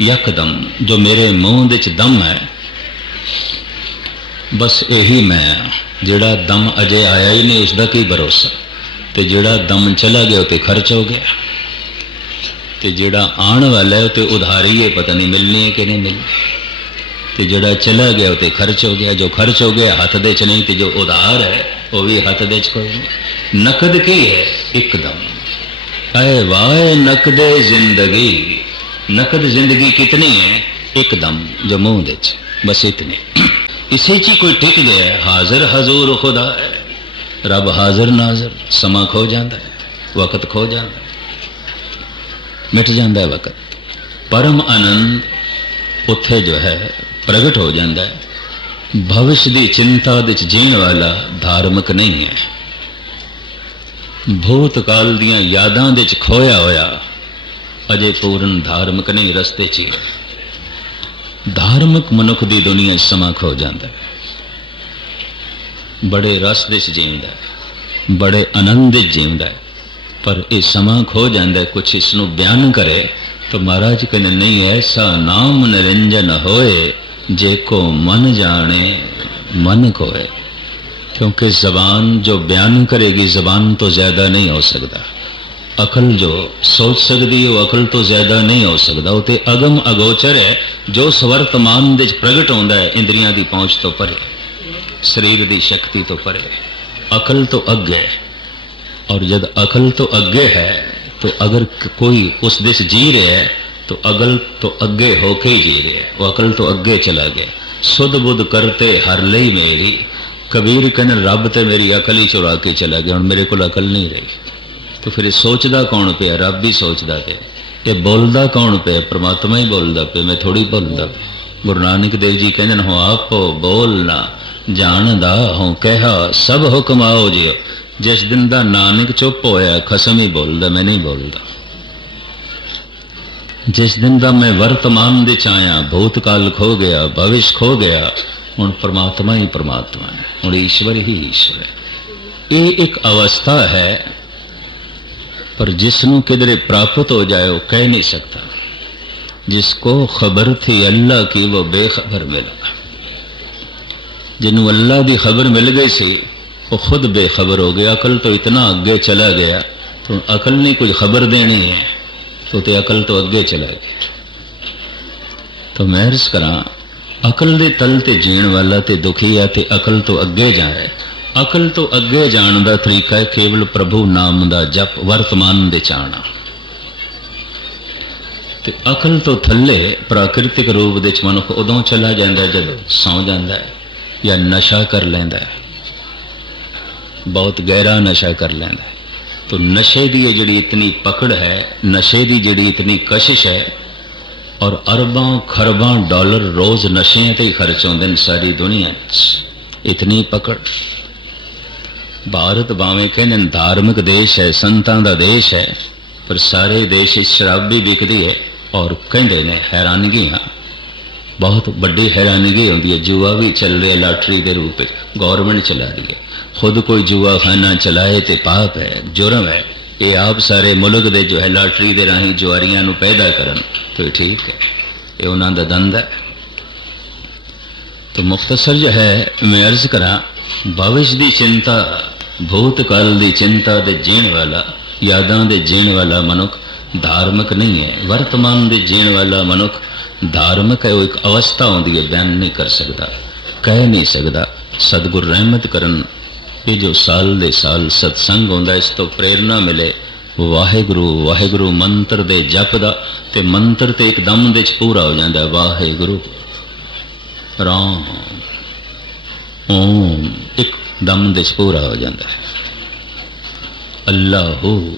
ਯਕਦਮ ਜੋ ਮੇਰੇ ਮੂੰਹ ਦੇ ਚ ਦਮ ਹੈ ਬਸ ਇਹੀ ਮੈਂ ਹਾਂ। ਜਿਹੜਾ ਦਮ ਅਜੇ ਆਇਆ ਹੀ ਨਹੀਂ ਉਸ ਦਾ ਕੀ ਭਰੋਸਾ ਤੇ ਜਿਹੜਾ ਦਮ ਚਲਾ ਗਿਆ ਉਹ ਤੇ ਖਰਚ ਹੋ ਗਿਆ ਤੇ ਜਿਹੜਾ ਆਉਣ ਵਾਲਾ ਹੈ ਉਹ ਤੇ ਉਧਾਰੀ ਹੈ ਪਤਾ ਨਹੀਂ ਮਿਲਣੀ ਹੈ ਕਿ ਨਹੀਂ ਮਿਲਣੀ ਤੇ ਜਿਹੜਾ ਚਲਾ ਗਿਆ ਉਹ ਤੇ ਖਰਚ ਹੋ ਗਿਆ ਜੋ ਖਰਚ ਹੋ ਗਿਆ ਹੱਥ ਦੇ ਚ ਨਹੀਂ ਤੇ ਜੋ ਉਧਾਰ ਹੈ ਉਹ ਵੀ ਹੱਥ ਦੇ ਚ ਕੋਈ ਨਹੀਂ ਨਕਦ ਕੀ ਹੈ ਇੱਕਦਮ? ਐ ਵਾਏ ਨਕਦੇ ਜ਼ਿੰਦਗੀ। ਨਕਦ ਜ਼ਿੰਦਗੀ ਕਿਤਨੀ ਹੈ? ਇੱਕਦਮ ਜੋ ਮੂੰਹ ਦੇ ਚ ਬਸ ਇਤਨੇ। ਇਸੇ ਚ ਹੀ ਕੋਈ ਟਿਕ ਗਿਆ ਹੈ, ਹਾਜ਼ਰ ਹਜ਼ੂਰ ਖੁਦਾ ਹੈ। ਰੱਬ ਹਾਜ਼ਰ ਨਾਜ਼ਰ ਸਮਾਂ ਖੋ ਜਾਂਦਾ ਹੈ ਵਕਤ ਖੋ ਜਾਂਦਾ ਹੈ। ਮਿਟ ਜਾਂਦਾ ਹੈ ਵਕਤ। ਪਰਮ ਆਨੰਦ ਉੱਥੇ ਜੋ ਹੈ ਪ੍ਰਗਟ ਹੋ ਜਾਂਦਾ ਹੈ। ਭਵਿਸ਼ ਦੀ ਚਿੰਤਾ ਵਿੱਚ ਜੀਣ ਵਾਲਾ ਧਾਰਮਿਕ ਨਹੀਂ ਹੈ। ਭੂਤ ਕਾਲ ਦੀਆਂ ਯਾਦਾਂ ਦੇ ਚ ਖੋਇਆ ਹੋਇਆ। ਅਜੇ ਪੂਰਨ ਧਾਰਮਿਕ ਨਹੀਂ ਰਸਤੇ ਚ ਹੀ। ਹੈ। ਧਾਰਮਿਕ ਮਨੁੱਖ ਦੀ ਦੁਨੀਆ ਸਮਾਂ ਖੋ ਜਾਂਦਾ ਬੜੇ ਰਸ ਦੇ ਚ ਜੀਉਂਦਾ ਬੜੇ ਆਨੰਦ ਵਿੱਚ ਜੀਉਂਦਾ ਪਰ ਇਹ ਸਮਾਂ ਖੋ ਜਾਂਦਾ ਕੁਛ ਇਸ ਨੂੰ ਬਿਆਨ ਕਰੇ ਤਾਂ ਮਹਾਰਾਜ ਕਹਿੰਦੇ, ਨਹੀਂ, ਐਸਾ ਨਾਮ ਨਿਰੰਜਨ ਹੋਏ, ਜੇ ਕੋ ਮਨ ਜਾਣੇ, ਮਨ ਕੋਏ। क्योंकि जबान जो बयान करेगी जबान तो ज्यादा नहीं हो सकता अकल जो सोच सकती है वो अकल तो ज्यादा नहीं हो सकता वो तो अगम अगोचर है जो सवर्तमान ਦੇ ਪ੍ਰਗਟ ਹੁੰਦਾ ਹੈ ਇੰਦਰੀਆਂ ਦੀ ਪਹੁੰਚ ਤੋਂ ਪਰੇ ਸਰੀਰ ਦੀ ਸ਼ਕਤੀ ਤੋਂ ਪਰੇ ਅਕਲ ਤੋਂ ਅੱਗੇ और जब अकल तो अग्गे है तो अगर क- कोई उस देश जी रहे है तो अगल तो अग्गे होके ही जी रहे है वो अकल तो अग्गे चला गया सुध बुध करते हर ਲਈ ਮੇਰੀ ਕਬੀਰ ਕਹਿੰਦੇ, ਰੱਬ ਤੇ ਮੇਰੀ ਅਕਲ ਹੀ ਚੁਰਾ ਕੇ ਚਲਾ ਗਿਆ, ਹੁਣ ਮੇਰੇ ਕੋਲ ਅਕਲ ਨਹੀਂ ਰਹੀ। ਤੇ ਫਿਰ ਇਹ ਸੋਚਦਾ ਕੌਣ ਪਿਆ? ਰੱਬ ਹੀ ਸੋਚਦਾ ਪਿਆ। ਇਹ ਬੋਲਦਾ ਕੌਣ ਪਿਆ? ਪ੍ਰਮਾਤਮਾ ਹੀ ਬੋਲਦਾ ਪਿਆ, ਮੈਂ ਥੋੜੀ ਬੋਲਦਾ ਗੁਰੂ ਨਾਨਕ ਦੇਵ ਜੀ ਕਹਿੰਦੇ ਨੇ ਹੋ ਆਪੋ ਬੋਲਣਾ ਜਾਣਦਾ ਹੋ ਕਹਿਆ, ਸਭ ਹੁਕਮ ਆਓ ਜਿਓ। ਜਿਸ ਦਿਨ ਦਾ ਨਾਨਕ ਚੁੱਪ ਹੋਇਆ, ਖਸਮ ਹੀ ਬੋਲਦਾ, ਮੈਂ ਨਹੀਂ ਬੋਲਦਾ। ਜਿਸ ਦਿਨ ਦਾ ਮੈਂ ਵਰਤਮਾਨ ਦੇ ਚਾਇਆ ਭੂਤਕਾਲ ਖੋ ਗਿਆ, ਭਵਿਸ਼ ਖੋ ਗਿਆ हूँ परमात्मा ही परमात्मा है हूँ ईश्वर ही ईश्वर है। ये एक अवस्था है, पर जिसन किधरे प्राप्त हो जाए, वो कह नहीं सकता। जिसको खबर थी अल्लाह की, वो बेखबर मिला जिन्हों अल्लाह की खबर मिल गई सी वो खुद बेखबर हो गया। अकल तो इतना अगे चला गया तो अकल ने कुछ खबर देनी है तो ते अकल तो अगे चला गया। तो मैं अर्ज़ करा ਅਕਲ ਦੇ ਤਲ ਤੇ ਜੀਣ ਵਾਲਾ ਤੇ ਦੁਖੀ ਆ ਤੇ ਅਕਲ ਤੋਂ ਅੱਗੇ ਜਾ ਰਿਹਾ ਅਕਲ ਤੋਂ ਅੱਗੇ ਜਾਣ ਦਾ ਤਰੀਕਾ ਹੈ ਕੇਵਲ ਪ੍ਰਭੂ ਨਾਮ ਦਾ ਜਪ, ਵਰਤਮਾਨ ਦੇ ਚਾਣਾ। ਤੇ ਅਕਲ ਤੋਂ ਥੱਲੇ ਪ੍ਰਾਕਿਰਤਿਕ ਰੂਪ ਦੇ ਵਿੱਚ ਮਨੁੱਖ ਉਦੋਂ ਚਲਾ ਜਾਂਦਾ ਜਦੋਂ ਸੌ ਜਾਂਦਾ ਹੈ ਜਾਂ ਨਸ਼ਾ ਕਰ ਲੈਂਦਾ ਹੈ। ਬਹੁਤ ਗਹਿਰਾ ਨਸ਼ਾ ਕਰ ਲੈਂਦਾ ਹੈ। ਤੋ ਨਸ਼ੇ ਦੀ ਜਿਹੜੀ ਇਤਨੀ ਪਕੜ ਹੈ, ਨਸ਼ੇ ਦੀ ਜਿਹੜੀ ਇਤਨੀ ਕਸ਼ਿਸ਼ ਹੈ ਔਰ ਅਰਬਾਂ, ਖਰਬਾਂ, ਡਾਲਰ ਰੋਜ਼ ਨਸ਼ਿਆਂ ਤੇ ਖਰਚ ਹੁੰਦੇ ਨੇ ਸਾਰੀ ਦੁਨੀਆ 'ਚ ਇਤਨੀ ਪਕੜ। ਭਾਰਤ ਭਾਵੇਂ ਕਹਿੰਦੇ ਧਾਰਮਿਕ ਦੇਸ਼ ਹੈ, ਸੰਤਾਂ ਦਾ ਦੇਸ਼ ਹੈ, ਪਰ ਸਾਰੇ ਦੇਸ਼ ਵਿੱਚ ਸ਼ਰਾਬ ਵੀ ਵਿਕਦੀ ਹੈ ਔਰ ਕਹਿੰਦੇ ਨੇ ਹੈਰਾਨਗੀਆਂ ਬਹੁਤ ਵੱਡੀ ਹੈਰਾਨਗੀ ਹੁੰਦੀ ਹੈ। ਜੂਆ ਵੀ ਚੱਲ ਰਿਹਾ ਲਾਟਰੀ ਦੇ ਰੂਪ ਵਿੱਚ। ਗਵਰਨਮੈਂਟ ਚਲਾ ਰਹੀ ਹੈ। ਖੁਦ ਕੋਈ ਜੂਆ ਖਾਨਾ ਚਲਾਏ ਤੇ ਪਾਪ ਹੈ, ਜੁਰਮ ਹੈ। ਇਹ ਆਪ ਸਾਰੇ ਮੁਲਕ ਦੇ ਜੋ ਹੈ ਲਾਟਰੀ ਦੇ ਰਾਹੀਂ ਜੁਆਰੀਆਂ ਨੂੰ ਪੈਦਾ ਕਰਨ। ਤੇ ਇਹ ਠੀਕ ਹੈ ਇਹ ਉਹਨਾਂ ਦਾ ਦੰਦ ਹੈ तो मुख्तसर जो है मैं अर्ज करा भविष्य ਦੀ ਚਿੰਤਾ ਭੂਤਕਾਲ ਦੀ ਚਿੰਤਾ ਦੇ ਜੀਣ ਵਾਲਾ ਯਾਦਾਂ ਦੇ ਜੀਣ ਵਾਲਾ ਮਨੁੱਖ ਧਾਰਮਿਕ ਨਹੀਂ ਹੈ ਵਰਤਮਾਨ ਦੇ ਜੀਣ ਵਾਲਾ ਮਨੁੱਖ ਧਾਰਮਿਕ ਹੈ ਉਹ ਇੱਕ ਅਵਸਥਾ ਹੁੰਦੀ ਹੈ ਬਿਆਨ ਨਹੀਂ ਕਰ ਸਕਦਾ ਕਹਿ ਨਹੀਂ ਸਕਦਾ ਸਤਿਗੁਰ ਰਹਿਮਤ ਕਰਨ ਇਹ ਜੋ ਸਾਲ ਦੇ ਸਾਲ ਸਤਸੰਗ ਹੁੰਦਾ ਇਸ ਤੋਂ ਪ੍ਰੇਰਣਾ ਮਿਲੇ ਵਾਹਿਗੁਰੂ ਵਾਹਿਗੁਰੂ ਮੰਤਰ ਦੇ ਜਪ ਦਾ ਤੇ ਮੰਤਰ ਤੇ ਇੱਕਦਮ ਦੇ ਚ ਪੂਰਾ ਹੋ ਜਾਂਦਾ ਵਾਹਿਗੁਰੂ। ਰਾਮ, ਓਮ, ਇੱਕ ਦਮ ਦੇ ਚ ਪੂਰਾ ਹੋ ਜਾਂਦਾ ਅੱਲਾਹੂ,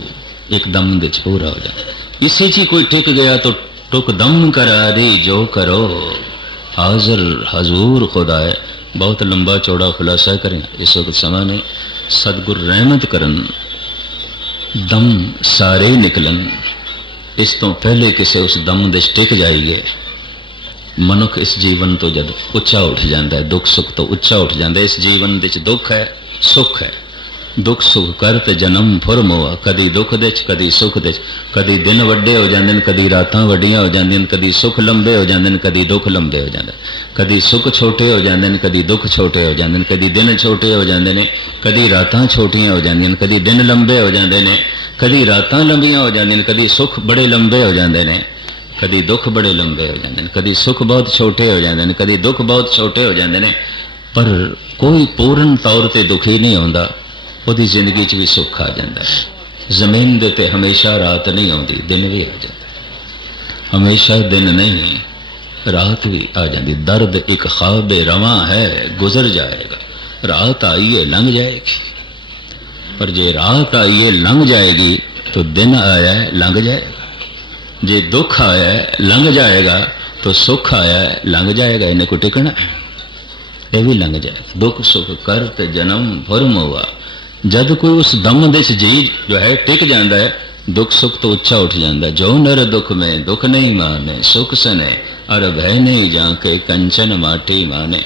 ਇੱਕ ਦਮ ਦੇ ਚ ਪੂਰਾ ਹੋ ਜਾਂਦਾ ਇਸੇ ਚ ਹੀ ਕੋਈ ਟਿਕ ਗਿਆ ਤਾਂ ਟੁਕ ਦਮ ਕਰਾ ਦੇ ਜੋ ਕਰੋ। ਹਾਜ਼ਰ ਹਜ਼ੂਰ ਖੁਦਾ ਹੈ, ਬਹੁਤ ਲੰਬਾ ਚੌੜਾ ਖੁਲਾਸਾ ਕरें ਇਸ ਵਕਤ ਸਮਾਂ ਨਹੀਂ। ਸਤਿਗੁਰ ਰਹਿਮਤ ਕਰਨ। ਦਮ ਸਾਰੇ ਨਿਕਲਣ। ਇਸ ਤੋਂ ਪਹਿਲੇ ਕਿਸੇ ਉਸ ਦਮ ਦੇ ਚ ਜਾਈਏ। ਮਨੁੱਖ ਇਸ ਜੀਵਨ ਤੋਂ ਜਦ ਉੱਚਾ ਉੱਠ ਜਾਂਦਾ ਹੈ ਦੁੱਖ ਸੁੱਖ ਤੋਂ ਉੱਚਾ ਉੱਠ ਜਾਂਦਾ ਹੈ, ਇਸ ਜੀਵਨ ਵਿੱਚ ਦੁੱਖ ਹੈ, ਸੁੱਖ ਹੈ। ਦੁੱਖ ਸੁੱਖ ਕਰ ਜਨਮ ਫੁਰਮ ਹੋਆ ਕਦੀ ਦੁੱਖ ਦੇ ਚ ਕਦੀ ਸੁੱਖ ਦੇ ਚ ਕਦੀ ਦਿਨ ਵੱਡੇ ਹੋ ਜਾਂਦੇ ਨੇ ਕਦੀ ਰਾਤਾਂ ਵੱਡੀਆਂ ਹੋ ਜਾਂਦੀਆਂ ਨੇ ਕਦੀ ਸੁੱਖ ਲੰਬੇ ਹੋ ਜਾਂਦੇ ਨੇ ਕਦੀ ਦੁੱਖ ਲੰਬੇ ਹੋ ਜਾਂਦੇ ਕਦੀ ਸੁੱਖ ਛੋਟੇ ਹੋ ਜਾਂਦੇ ਨੇ ਕਦੀ ਦੁੱਖ ਛੋਟੇ ਹੋ ਜਾਂਦੇ ਨੇ ਕਦੀ ਦਿਨ ਛੋਟੇ ਹੋ ਜਾਂਦੇ ਨੇ ਕਦੀ ਰਾਤਾਂ ਛੋਟੀਆਂ ਹੋ ਜਾਂਦੀਆਂ ਨੇ ਕਦੀ ਦਿਨ ਲੰਬੇ ਹੋ ਜਾਂਦੇ ਨੇ ਕਦੀ ਰਾਤਾਂ ਲੰਬੀਆਂ ਹੋ ਜਾਂਦੀਆਂ ਨੇ ਕਦੀ ਸੁੱਖ ਬੜੇ ਲੰਬੇ ਹੋ ਜਾਂਦੇ ਨੇ ਕਦੀ ਦੁੱਖ ਬੜੇ ਲੰਬੇ ਹੋ ਜਾਂਦੇ ਨੇ ਕਦੀ ਸੁੱਖ ਬਹੁਤ ਛੋਟੇ ਹੋ ਜਾਂਦੇ ਨੇ ਕਦੀ ਦੁੱਖ ਬਹੁਤ ਛੋਟੇ ਹੋ ਜਾਂਦੇ ਨੇ ਪਰ ਕੋਈ ਪੂਰਨ ਤੌਰ ਤੇ ਦੁਖੀ ਨਹੀਂ ਹੁੰਦਾ ਉਹਦੀ ਜ਼ਿੰਦਗੀ 'ਚ ਵੀ ਸੁੱਖ ਆ ਜਾਂਦਾ ਹੈ ਜ਼ਮੀਨ ਦੇ ਤੇ ਹਮੇਸ਼ਾ ਰਾਤ ਨਹੀਂ ਆਉਂਦੀ ਦਿਨ ਵੀ ਆ ਜਾਂਦਾ ਹੈ। ਹਮੇਸ਼ਾ ਦਿਨ ਨਹੀਂ ਰਾਤ ਵੀ ਆ ਜਾਂਦੀ ਦਰਦ ਇੱਕ ਖਾਬ ਰਵਾਂ ਹੈ ਗੁਜ਼ਰ ਜਾਏਗਾ ਰਾਤ ਆਈ ਹੈ ਲੰਘ ਜਾਏਗੀ पर जे रात आई है लंघ जाएगी तो दिन आया है लंघ जाएगा जे दुख आया है लंघ जाएगा तो सुख आया है लंघ जाएगा इन्हें को टिकना है ਇਹ ਵੀ ਲੰਘ ਜਾਏਗਾ ਦੁੱਖ ਸੁੱਖ ਕਰ ਤੇ ਜਨਮ ਭਰਮ ਹੋਆ ਜਦ ਕੋਈ ਉਸ ਦਮ ਦੇ ਜੀ ਜੋ ਹੈ, ਟਿਕ ਜਾਂਦਾ ਹੈ, ਦੁੱਖ ਸੁਖ ਤੋਂ ਉੱਚਾ ਉੱਠ ਜਾਂਦਾ ਜੋ ਨਰ ਦੁੱਖ ਮੈਂ, ਦੁੱਖ ਨਹੀਂ ਮਾਣੇ, ਸੁਖ ਸਨੇ ਅਰ ਭੈ ਨਹੀਂ ਜਾ ਕੇ ਕੰਚਨ ਮਾਟੀ ਮਾਨੇ